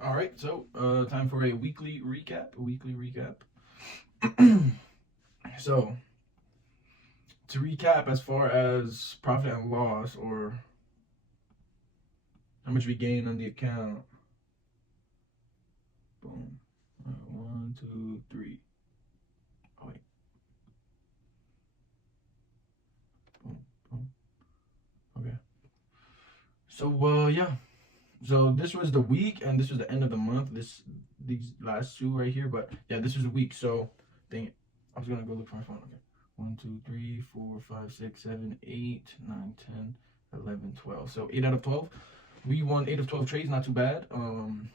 All right, so time for a weekly recap. So to recap, as far as profit and loss, or how much we gain on the account. Boom. One, two, three. Oh wait. Boom, boom. Okay. So yeah. So this was the week, and this was the end of the month. These last two right here, but yeah, this was the week. So dang it, I was gonna go look for my phone. Okay, 1, 2, 3, 4, 5, 6, 7, 8, 9, 10, 11, 12. So 8 out of 12. We won 8 of 12 trades, not too bad. And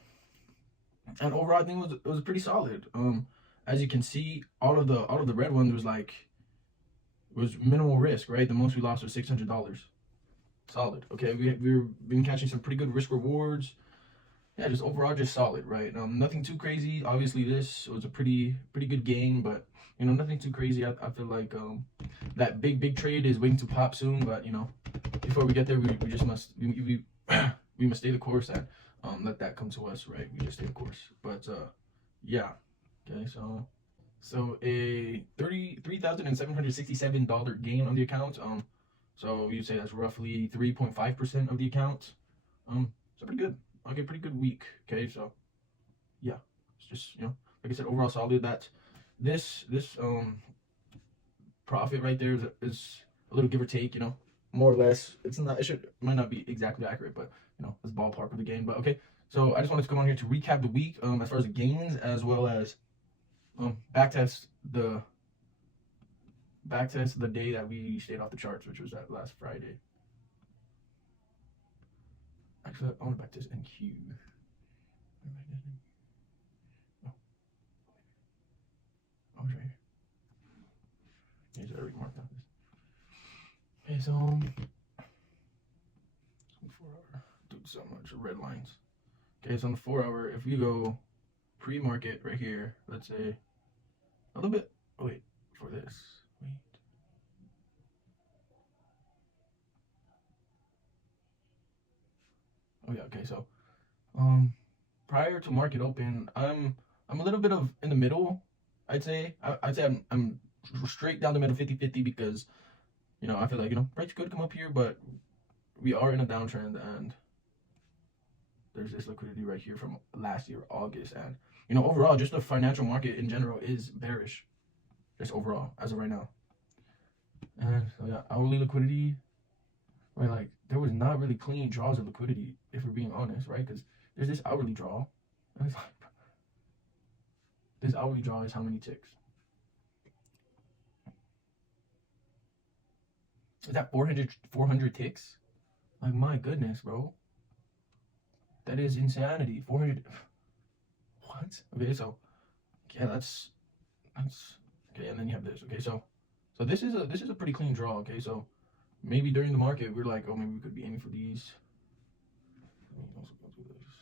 overall, I think it was pretty solid. As you can see, all of the red ones was minimal risk, right? The most we lost was $600. Solid. Okay, we've been catching some pretty good risk rewards. Yeah, just overall just solid, right? Nothing too crazy. Obviously, this was a pretty good game, but nothing too crazy. I feel like that big trade is waiting to pop soon, but before we get there, we just must we must stay the course and let that come to us, right? We just stay the course. But yeah, okay, so a $33,767 gain on the account. So you'd say that's roughly 3.5% of the account. So pretty good. Okay, pretty good week. Okay, so yeah, it's just like I said, overall solid. That this profit right there is a little give or take. More or less. It's not. Might not be exactly accurate, but it's ballpark of the game. But okay, so I just wanted to come on here to recap the week. As far as the gains, as well as backtest the day that we stayed off the charts, which was that last Friday. Actually, I want to backtest NQ. Oh, I was right here. Here's where we marked out this. Okay, so 4 hour. Dude, so much red lines. Okay, so on the 4 hour, if we go pre-market right here, let's say a little bit. Oh wait, for this. Wait. Oh yeah. Okay, so prior to market open, I'm a little bit of in the middle. I'd say I'm straight down the middle 50-50 because I feel like price could come up here, but we are in a downtrend, and there's this liquidity right here from last year August, and overall just the financial market in general is bearish, just overall as of right now. And so yeah, hourly liquidity, right? Like there was not really clean draws of liquidity, if we're being honest, right? Because there's this hourly draw, and it's like this hourly draw is how many ticks? Is that 400 ticks? Like my goodness, bro, that is insanity. 400. What? Okay, so yeah, that's okay, and then you have this. Okay, so this is a pretty clean draw. Okay, so maybe during the market we're like, oh, maybe we could be aiming for these. Let me also go through this.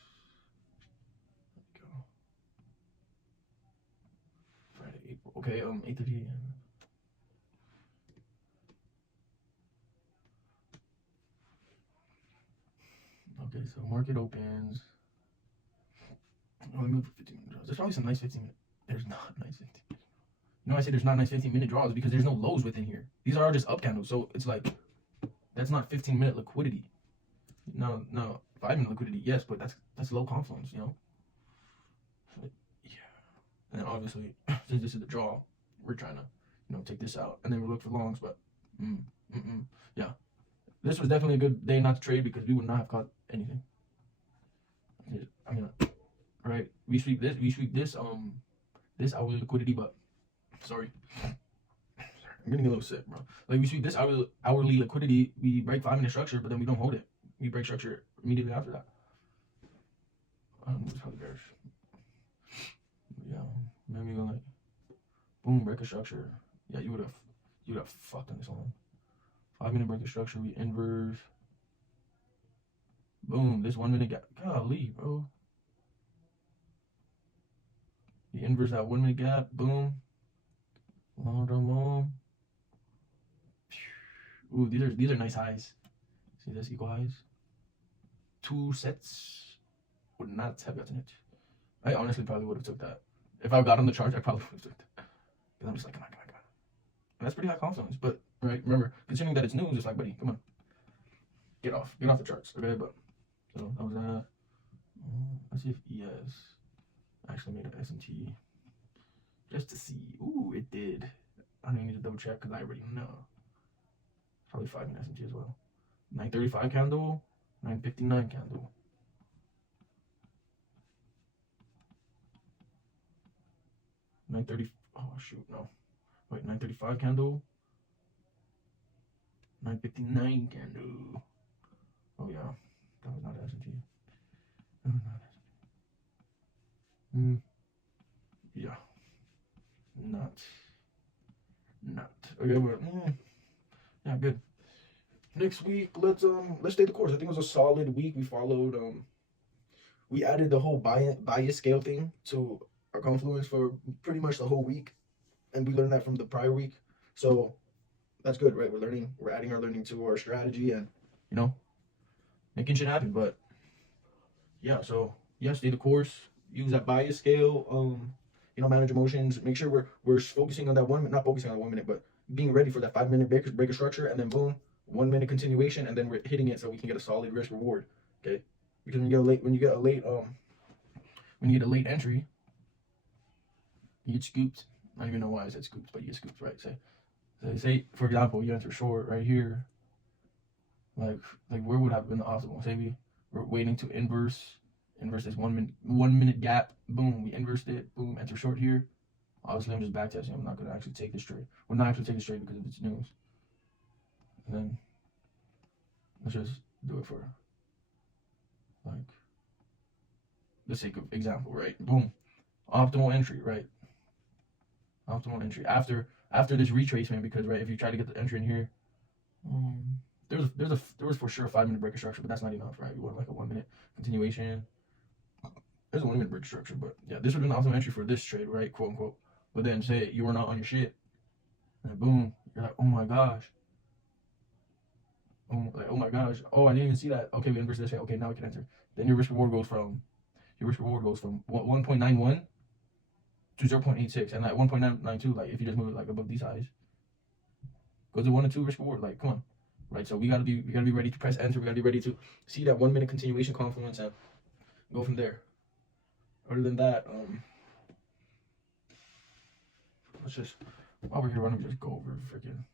There we go. Friday, April. Okay, 8:30 a.m. Okay, so market opens. Oh, let me move for 15-minute draws. There's probably some nice 15-minute. There's not nice 15. I say there's not nice 15-minute draws because there's no lows within here. These are all just up candles, so it's like that's not 15-minute liquidity. No, 5-minute liquidity, yes, but that's low confluence, But, yeah. And then obviously, since this is the draw, we're trying to, take this out, and then we look for longs. But, yeah, this was definitely a good day not to trade because we would not have caught anything. I mean, right? We sweep this, this hourly liquidity, but sorry. I'm getting a little sick, bro. Like we sweep this hourly liquidity, we break 5-minute structure, but then we don't hold it. We break structure immediately after that. It's probably bearish. Yeah, then we go like, boom, break a structure. Yeah, you would have fucked on this one. 5-minute break a structure, we inverse. Boom, this 1 minute gap. Golly, bro. You inverse that 1 minute gap. Boom. Long term boom. Ooh, these are nice highs. See this equal highs. 2 sets. Would not have gotten it. I honestly probably would have took that. If I got on the charge, I probably would have took that. Because I'm just like, come on, come on, come on. And that's pretty high confluence. But, right, remember, considering that it's news, it's like, buddy, come on. Get off the charts. Okay, but, so that was that. Let's see if ES actually made an S&T. Just to see. Ooh, it did. I don't even need to double check because I already know. Probably 5 in S&T as well. 935 candle, 959 candle. 930. Oh shoot, no. Wait, 935 candle. 959 candle. Oh yeah, that was not S&T. That was not S&T. Yeah, not. Okay, but yeah, good. Next week, let's stay the course. I think it was a solid week. We followed we added the whole bias scale thing to our confluence for pretty much the whole week, and we learned that from the prior week. So that's good, right? We're adding our learning to our strategy, and making shit happen. But yeah, so yeah, stay the course. Use that bias scale. Manage emotions. Make sure we're focusing on that 1 minute, not focusing on 1 minute, but being ready for that 5-minute breaker structure, and then boom, 1 minute continuation, and then we're hitting it so we can get a solid risk reward. Okay, because when you get a late entry, you get scooped. I don't even know why I said scoops, but you get scooped, right? Say for example, you enter short right here. Like where would have been the optimal? Say we're waiting to inverse this 1 minute gap. Boom, we inversed it. Boom, enter short here. Obviously, I'm just backtesting. I'm not gonna actually take this trade. Well, not actually take this trade because of its news. And then let's just do it for like the sake of example, right? Boom, optimal entry, right? Optimal entry after this retracement, because right, if you try to get the entry in here, there was for sure a 5-minute breaker structure, but that's not enough, right? We want like a 1 minute continuation. There's a 1 minute breaker structure, but yeah, this would have been the optimal entry for this trade, right? Quote unquote. But then say you were not on your shit, and boom, you're like, oh my gosh. Oh my gosh. Oh, I didn't even see that. Okay, we inverse this. Okay, now we can enter. Then your risk reward goes from 1.91 to 0.86, and like 1.92, like if you just move it like above these highs, goes to 1 and 2 risk reward. Like, come on, right? So we gotta be ready to press enter. We gotta be ready to see that 1 minute continuation confluence and go from there. Other than that, let's just, while we're here, why don't we just go over freaking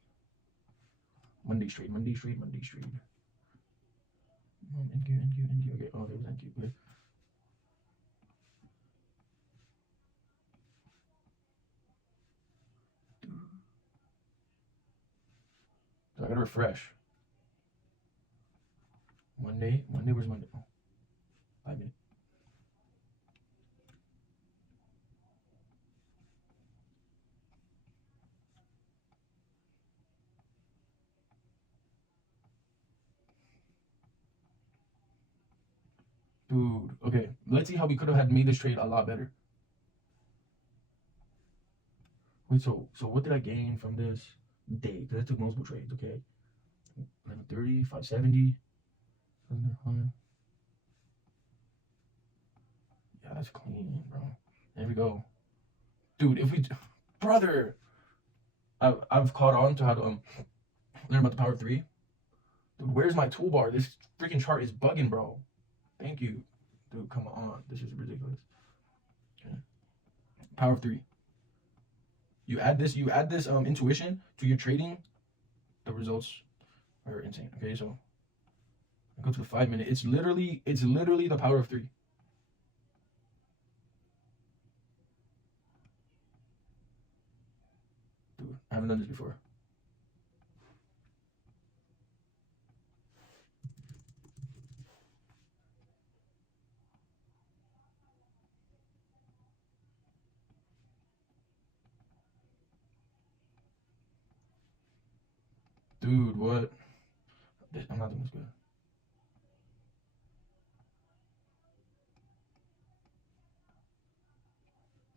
Monday trade. NQ. Okay, oh, there was NQ. Good. So I gotta refresh. Monday, where's Monday? Oh, 5 minutes. Dude, okay. Let's see how we could have had made this trade a lot better. Wait, so what did I gain from this day? Because I took multiple trades, okay? 1130, 570. Yeah, that's clean, bro. There we go. Dude, brother, I've caught on to how to learn about the power of 3. Dude, where's my toolbar? This freaking chart is bugging, bro. Thank you. Dude, come on. This is ridiculous. Okay. Power of 3. You add this intuition to your trading, the results are insane. Okay, so I go to the 5 minute. It's literally the power of 3. Dude, I haven't done this before. Dude, what? I'm not doing this good.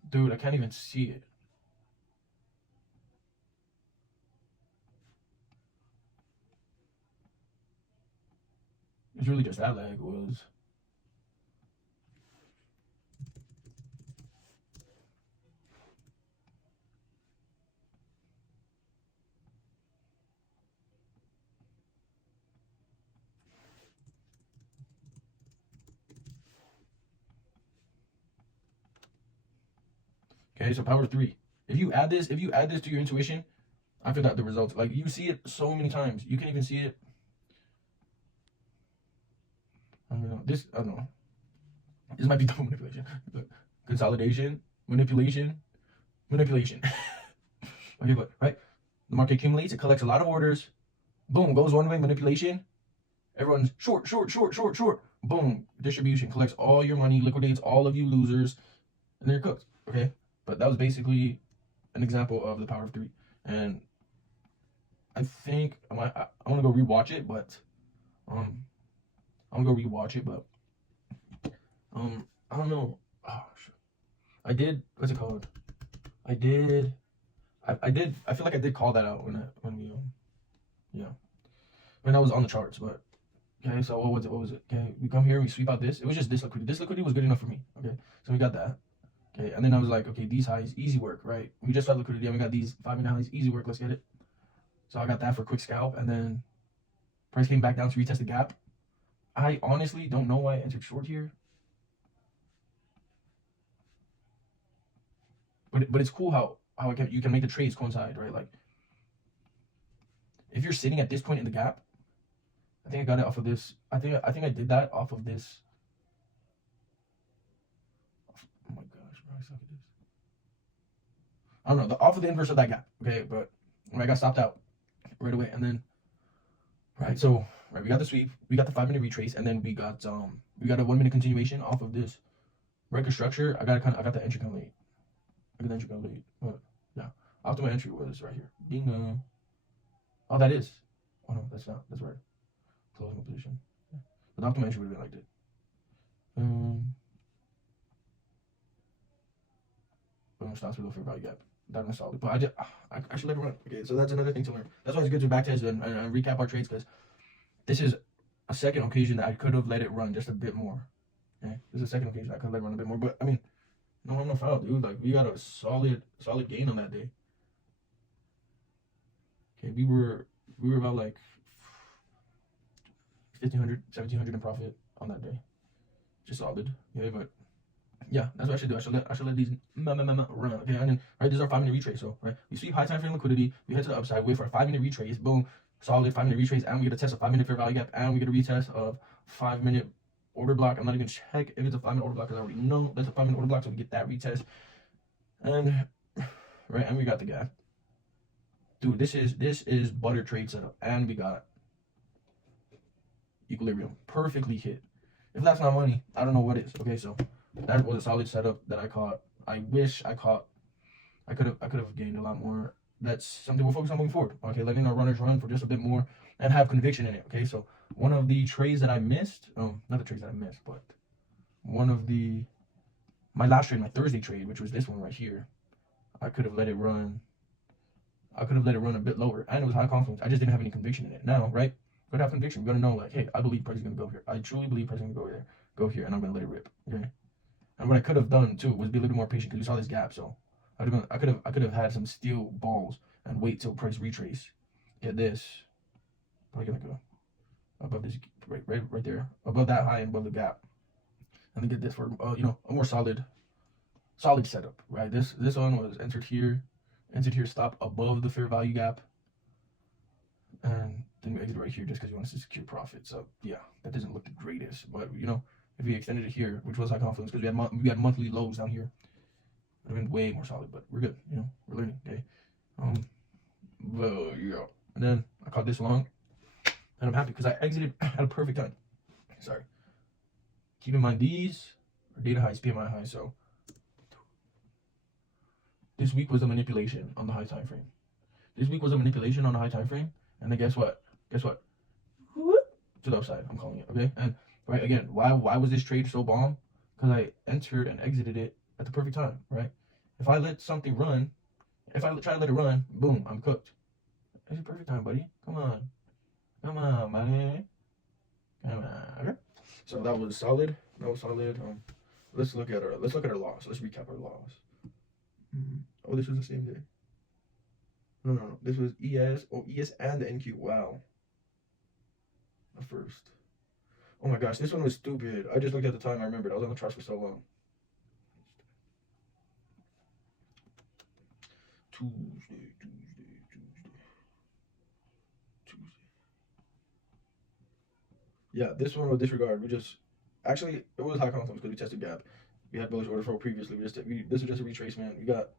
Dude, I can't even see it. It's really just that lag was. Okay, so power 3. If you add this to your intuition, I forgot the results. Like, you see it so many times. You can even see it. I don't know. I don't know. This might be double manipulation. Consolidation, manipulation. Okay, but right, the market accumulates. It collects a lot of orders. Boom, goes one way. Manipulation. Everyone's short. Boom, distribution collects all your money, liquidates all of you losers, and then you're cooked. Okay, but that was basically an example of the power of 3. And I think I want to go rewatch it, but I'm gonna go rewatch it, but I don't know. Oh, I did. What's it called? I did. I feel like I did call that out when we when I was on the charts, but okay. So what was it? Okay, we come here, we sweep out this. It was just this liquidity. This liquidity was good enough for me. Okay, so we got that. Okay, and then I was like, okay, these highs, easy work, right? We just had liquidity, and we got these 5-minute highs, easy work. Let's get it. So I got that for a quick scalp, and then price came back down to retest the gap. I honestly don't know why I entered short here. But it's cool how you can make the trades coincide, right? Like, if you're sitting at this point in the gap, I think I got it off of this. I think I did that off of this. Oh my gosh, bro, I suck at this. I don't know, off of the inverse of that gap. Okay, but I got stopped out right away, and then right, so right, we got the sweep, we got the 5-minute retrace, and then we got a 1-minute continuation off of this record structure. I got the entry kind of late. I got the entry kind of late, but yeah, optimal entry was right here. Ding. Oh, that is. Oh no, that's not. That's right. Closing position. Yeah. But the optimal entry would have been like that. Boom, stops below fair value gap. That was solid. But I should let it run. Okay, so that's another thing to learn. That's why it's good to backtest and recap our trades, because this is a second occasion that I could have let it run just a bit more. Okay, this is a second occasion I could have let it run a bit more. But I mean, no harm, no foul, dude. Like, we got a solid gain on that day. Okay, we were about like 1,500, 1,700 in profit on that day. Just solid. Yeah, but yeah, that's what I should do. I should let these run. Okay, and then right, this is our 5-minute retrace. So right, we sweep high time frame liquidity, we head to the upside, wait for a 5-minute retrace, boom, solid 5-minute retrace, and we get a test of 5-minute fair value gap, and we get a retest of 5-minute order block. I'm not even check if it's a 5-minute order block, because I already know that's a 5-minute order block, so we get that retest. And right, and we got the gap. Dude, this is butter trade setup, and we got equilibrium perfectly hit. If that's not money, I don't know what is. Okay, so that was a solid setup that I caught. I wish I caught. I could have gained a lot more. That's something we'll focus on moving forward. Okay, letting our runners run for just a bit more and have conviction in it. Okay, so one of the trades that I missed, not the trades that I missed, but one of my last trade, my Thursday trade, which was this one right here, I could have let it run. I could have let it run a bit lower, and it was high confluence. I just didn't have any conviction in it. Now, right? We're gonna have conviction. We're gonna know, like, hey, I believe price is gonna go here. I truly believe price is gonna go here, and I'm gonna let it rip. Okay. And what I could have done too was be a little more patient, because we saw this gap. So I could have had some steel balls and wait till price retrace. Get this, probably gonna go above this, right there, above that high and above the gap, and then get this for a more solid setup. Right. This one was entered here, stop above the fair value gap, and then we exit right here just because you want to secure profit. So yeah, that doesn't look the greatest, but if we extended it here, which was high confluence, because we had monthly lows down here, it would have been way more solid. But we're good, we're learning. Okay, well, yeah. And then I caught this long, and I'm happy because I exited at a perfect time. Sorry. Keep in mind, these are data highs, PMI highs. So this week was a manipulation on the high time frame. And then guess what? To the upside, I'm calling it. Okay, and right, again, why was this trade so bomb? Because I entered and exited it at the perfect time, right? If I let something run, if I try to let it run, boom, I'm cooked. It's a perfect time, buddy. Come on, buddy. Come on. Okay. So that was solid. Let's look at our loss. Let's recap our loss. Oh, this was the same day. No. This was ES. Oh, ES and the NQ. Wow. The first. Oh my gosh, this one was stupid. I just looked at the time. I remembered. I was on the charts for so long. Tuesday. Yeah, this one we'll disregard. We just actually it was high confluence because we tested gap. We had bullish order flow previously. This was just a retracement. We got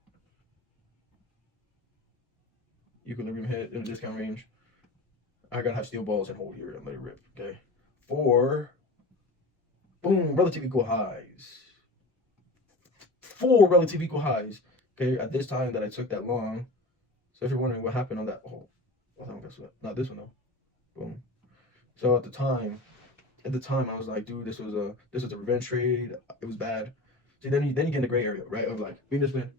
equilibrium hit in a discount range. I gotta have steel balls and hold here and let it rip. Okay, 4. Boom, relative equal highs. 4 relative equal highs. Okay, at this time that I took that long. So if you're wondering what happened on that, not this one though. Boom. So at the time I was like, dude, this was a revenge trade. It was bad. See, then you get in the gray area, right? Of like being disciplined,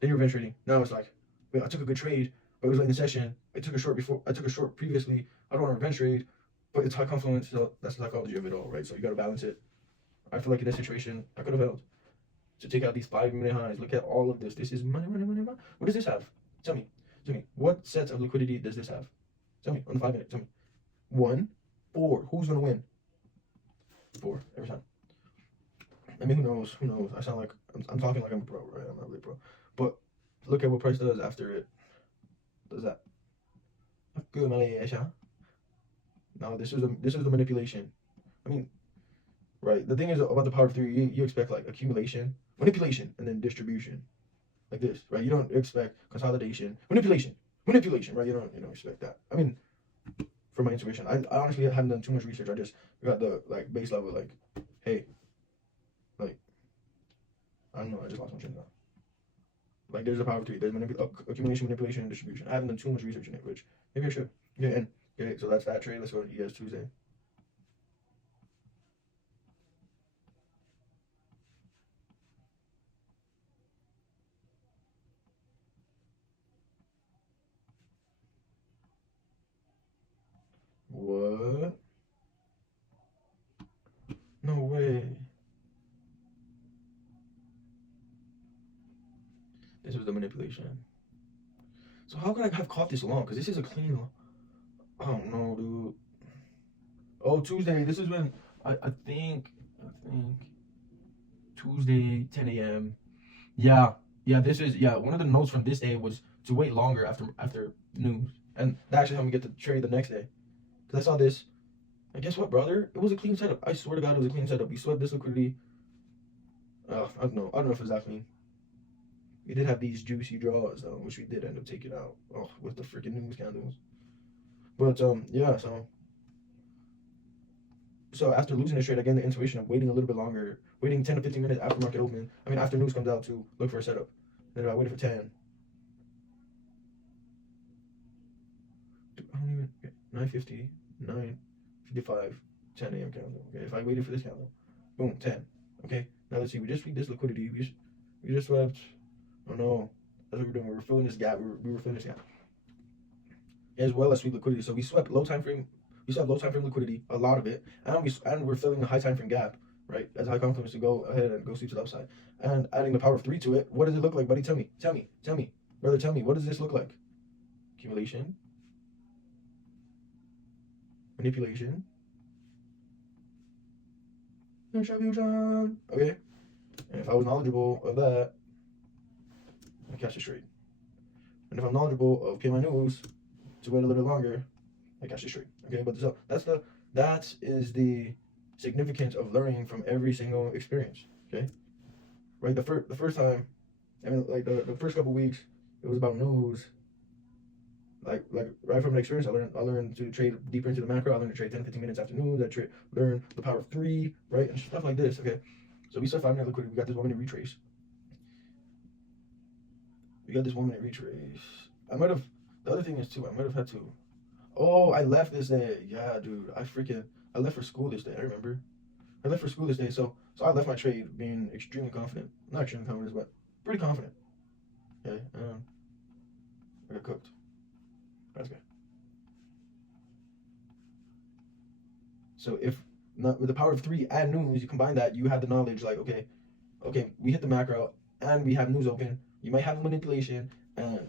then you're revenge trading. Now it's like, wait, I took a good trade, but it was late in the session. I took a short previously. I don't want to revenge trade, but it's high confluence, so that's the psychology of it all, right? So you gotta balance it. I feel like in this situation, I could have held to take out these 5-minute highs. Look at all of this. This is money. What does this have? Tell me. What sets of liquidity does this have? Tell me on the 5-minute. Tell me. 1, 4. Who's gonna win? 4 every time. I mean, who knows? I sound like I'm talking like I'm a pro, right? I'm not really a pro. But look at what price does after it does that. Good Malaysia. Now this is the manipulation. I mean, right. The thing is about the power of 3, you expect like accumulation, manipulation, and then distribution, like this, right? You don't expect consolidation, manipulation, right? You don't expect that. I mean, for my intuition, I honestly haven't done too much research. I just got the like base level, like, hey, like, I don't know. I just lost my train of thought. Like, there's a power of 3. There's accumulation, manipulation, and distribution. I haven't done too much research in it, which maybe I should. Okay, so that's that trade. Let's go to ES Tuesday. What? No way. This was the manipulation. So how could I have caught this long? Because this is a clean. I don't know, dude. Oh, Tuesday. This is when I think Tuesday, 10 a.m. Yeah. This is one of the notes from this day was to wait longer after news, and that actually helped me get the trade the next day. Because I saw this, and guess what, brother? It was a clean setup. I swear to God, it was a clean setup. We swept this liquidity. I don't know if it's that clean. We did have these juicy draws though, which we did end up taking out. Oh, with the freaking news candles. But yeah, so after losing the trade, I gained the intuition of waiting a little bit longer, waiting 10 to 15 minutes after market open. I mean, after news comes out to look for a setup. Then I waited for 10. Dude, I don't even 9:50, 9:55, 10 a.m. candle. Okay, if I waited for this candle, boom, 10. Okay, now let's see. We just sweep this liquidity. We just swept. Oh no, that's what we're doing. We were filling this gap. We were filling this gap, as well as sweep liquidity. So we swept low time frame. We swept low time frame liquidity, a lot of it, and we're filling the high time frame gap, right? As high confidence to go ahead and go sweep to the upside, and adding the power of 3 to it. What does it look like, buddy? Tell me, brother. Tell me, what does this look like? Accumulation, manipulation, distribution. Okay, and if I was knowledgeable of that, I catch it straight. And if I'm knowledgeable of my news to wait a little bit longer, I catch it straight. Okay, but so that is the significance of learning from every single experience. Okay, right? The first time, I mean, like the first couple weeks, it was about news. Like right from the experience, I learned to trade deeper into the macro. I learned to trade 10, 15 minutes after news. Learn the power of 3, right, and stuff like this. Okay, so we said 5-minute liquidity. We got this 1-minute retrace. I might have. The other thing is too. I might have had to. Oh, I left this day. Yeah, dude. I left for school this day. I remember. I left for school this day. So I left my trade being extremely confident. Not extremely confident, but pretty confident. Okay. I got cooked. That's good. So if not with the power of 3 and news, you combine that, you have the knowledge. Like, okay, we hit the macro and we have news open. You might have manipulation and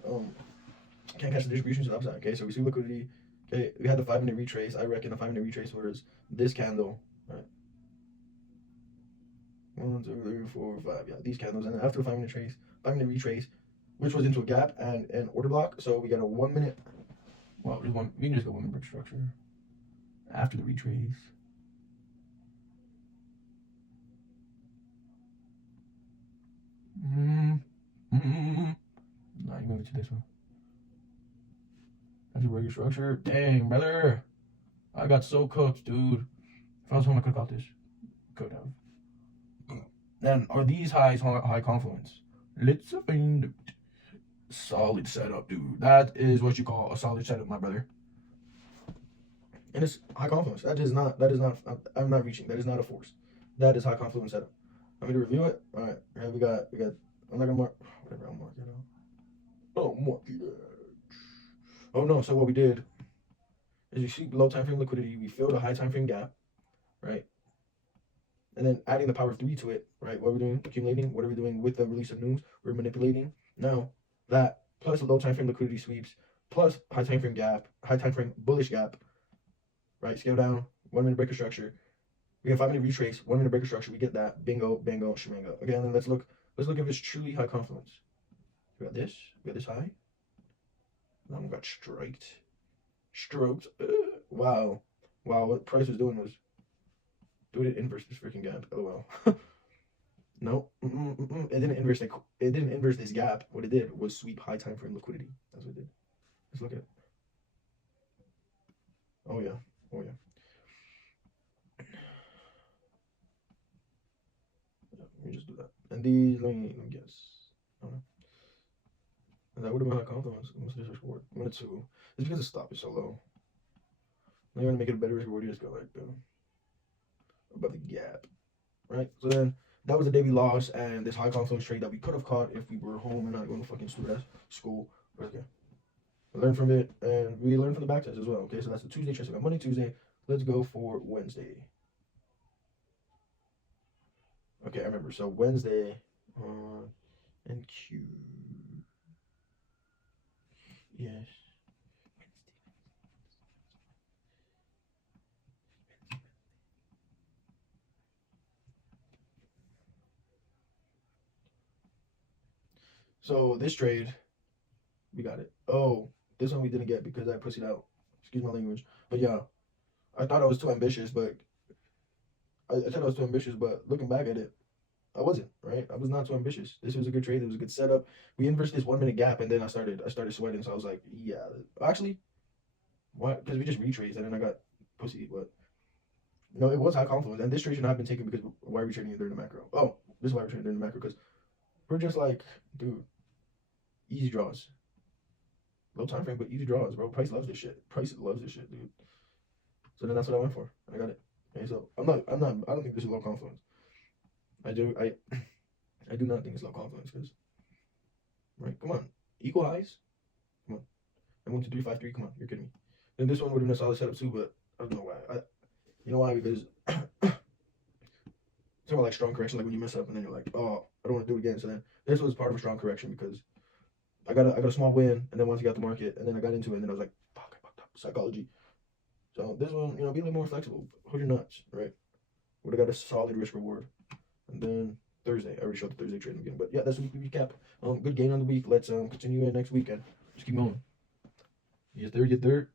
can't catch the distribution to the upside. Okay, so we see liquidity. Okay, we had the 5-minute retrace. I reckon the 5-minute retrace was this candle. Right. 1, 2, 3, 4, 5. Yeah, these candles. And then after the 5-minute retrace, which was into a gap and an order block. So we got a 1 minute. Well, we can just go 1 minute break structure after the retrace. Nah, you move it to this one. That's a regular structure. Dang, brother. I got so cooked, dude. If I was home, I could have got this. Could have. Then, are these high confluence? Let's find it. Solid setup, dude. That is what you call a solid setup, my brother. And it's high confluence. That is not, I'm not reaching. That is not a force. That is high confluence setup. I'm going to review it. All right. Yeah, we got, I'm not going to mark, whatever, I'll mark it out. Oh, mark it out. Oh, no. So what we did is you see low time frame liquidity, we filled a high time frame gap, right? And then adding the power of 3 to it, right? What we're doing, accumulating. What are we doing with the release of news? We're manipulating. Now, that plus low time frame liquidity sweeps, plus high time frame gap, high time frame bullish gap, right? Scale down, 1 minute breaker structure. We have 5 minute retrace, 1 minute breaker structure. We get that. Bingo, bango, shemango. Okay, and then let's look if it's truly high confluence. We got this high. Now we got stroked. Wow. What Price was doing was doing it inverse this freaking gap. LOL. No, it didn't inverse. It didn't inverse this gap. What it did was sweep high time frame liquidity. That's what it did. Let's look at it. Oh yeah. Let me just do that. And these, let me guess. I don't know. That would have been high confluence. What's this reward? 1-2. It's because the stop is so low. Now you want to make it a better reward. You just go like above the gap, right? So then that was the day we lost, and this high confluence trade that we could have caught if we were home and not going to fucking stupid ass school. But okay, we learned from it, and we learned from the back test as well. Okay, so that's the Tuesday trade. So we got Monday, Tuesday. Let's go for Wednesday. Okay, I remember. So Wednesday and Q. Yes. So this trade, we got it. Oh, this one we didn't get because I pussied out. Excuse my language. But yeah, I thought I was too ambitious, but I thought I was too ambitious, but looking back at it, I wasn't, right? I was not too ambitious. This was a good trade. It was a good setup. We inversed this 1 minute gap, and then I started sweating. So I was like, yeah, actually, why? Because we just retraced, and then I got pussy. But no, it was high confluence, and this trade should not have been taken because why are we trading it during the macro? Oh, this is why we're trading during the macro because we're just like, dude, easy draws, low time frame, but easy draws, bro. Price loves this shit. Price loves this shit, dude. So then that's what I went for. I got it. Okay, so I don't think this is low confluence. I do not think it's low confluence because, right? Come on, equal highs. Come on, and 1, 2, 3, 5, 3. Come on, you're kidding me. Then this one would have been a solid setup too, but I don't know why. You know why? Because it's about like strong correction, like when you mess up and then you're like, oh, I don't want to do it again. So then this was part of a strong correction because I got a small win, and then once I got the market, and then I got into it, and then I was like, fuck, I fucked up. Psychology. So this one, be a little more flexible. Hold your nuts, right? Would have got a solid risk reward. And then Thursday, I already showed the Thursday trading again. But yeah, that's the weekly recap. Good gain on the week. Let's continue it next weekend. Just keep going. Yes, there.